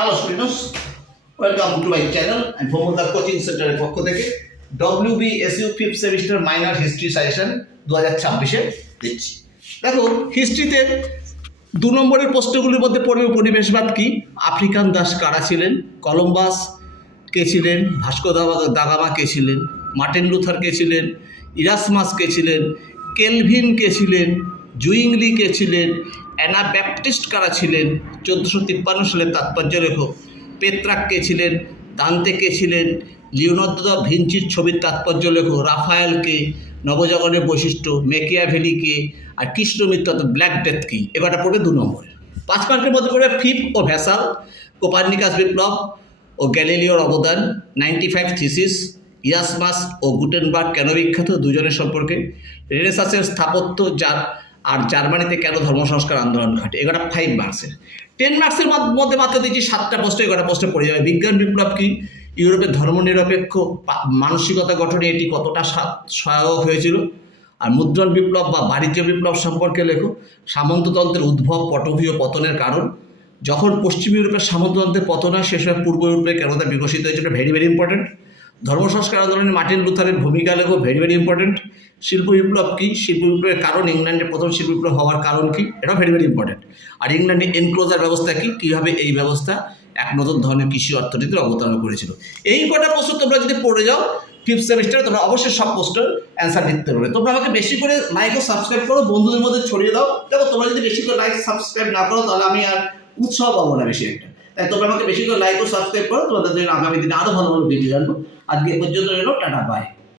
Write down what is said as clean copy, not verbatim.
Hello students, welcome to my channel and formula coaching সেন্টারের পক্ষ থেকে WBSU 5th semester minor history suggestion 2026-এ দিচ্ছি। দেখো, হিস্ট্রিতে 2 নম্বরের প্রশ্নগুলির মধ্যে পড়বে উপনিবেশবাদ কি, আফ্রিকান দাস কারা ছিলেন, কলম্বাস কে ছিলেন, ভাস্কো দা গামা কে ছিলেন, মার্টিন লুথার কে ছিলেন, ইরাসমাস কে ছিলেন, কেলভিন কে ছিলেন, জুইংলি কে ছিলেন, অ্যানা ব্যাপটিস্ট কারা ছিলেন, 1453 সালের তাৎপর্য লেখক, পেত্রাক কে ছিলেন, দান্তে কে ছিলেন, লিওনার্দো দা ভিঞ্চির ছবির তাৎপর্য লেখক, রাফায়েল কে, নবজাগরণের বৈশিষ্ট্য, মেকিয়াভেলি কে, আর কৃষ্ণ মিত্র ব্ল্যাক ডেথ কি। এবারটা পড়বে 2 নম্বরে। 5 মার্কের মধ্যে পড়বে ফিপ ও ভ্যাসাল, কোপার্নিকাস বিপ্লব ও গ্যালিলিওর অবদান, 95 থিসিস, ইরাসমাস ও গুটেনবার্গ কেন বিখ্যাত, দুজনের সম্পর্কে, রেনেসাঁসের স্থাপত্য আর জার্মানিতে কেন ধর্ম সংস্কার আন্দোলন ঘটে। এগুলো 5 মার্কসের। 10 মার্কসের মধ্যে মাত্র দিচ্ছি 7টা প্রশ্ন, এগুলো প্রশ্ন পড়ে যাবে। বিজ্ঞান বিপ্লব কি, ইউরোপের ধর্মনিরপেক্ষ মানসিকতা গঠনে এটি কতটা সহায়ক হয়েছিল, আর মুদ্রণ বিপ্লব বা বাণিজ্য বিপ্লব সম্পর্কে লেখো, সামন্ততন্ত্রের উদ্ভব, পটভূমি ও পতনের কারণ, যখন পশ্চিম ইউরোপের সামন্ততন্ত্রের পতন হয় সে সময় পূর্ব ইউরোপে কেন তা বিকশিত হয়েছিল, ভেরি ভেরি ইম্পর্টেন্ট। ধর্ম সংস্কার আন্দোলনে মার্টিন লুথারের ভূমিকা লেখো, ভেরি ভেরি ইম্পর্টেন্ট। শিল্প বিপ্লব কি, শিল্প বিপ্লবের কারণ, ইংল্যান্ডে প্রথম শিল্প বিপ্লব হওয়ার কারণ কি, এটাও ভেরি ভেরি ইম্পর্টেন্ট। আর ইংল্যান্ডে এনক্লোজার ব্যবস্থা কি, কীভাবে এই ব্যবস্থা এক নতুন ধরনের কৃষি অর্থনীতির অবতারণা করেছিল। এই কটা প্রশ্ন তোমরা যদি পড়ে যাও 5th সেমিস্টারে, তোমরা অবশ্যই সব প্রশ্নের অ্যান্সার দিতে পারবে। তোমরা আমাকে বেশি করে লাইক ও সাবস্ক্রাইব করো, বন্ধুদের মধ্যে ছড়িয়ে দাও। দেখো, তোমরা যদি বেশি করে লাইক সাবস্ক্রাইব না করো তাহলে আমি আর উৎসাহ পাবো না বেশি একটা। তাই তোমরা আমাকে বেশি করে লাইক ও সাবস্ক্রাইব করো, তোমাদের জন্য আগামী দিনে আরও ভালো ভালো ভিডিও জানবো। আজকে পর্যন্ত রইল, টাটা বাই।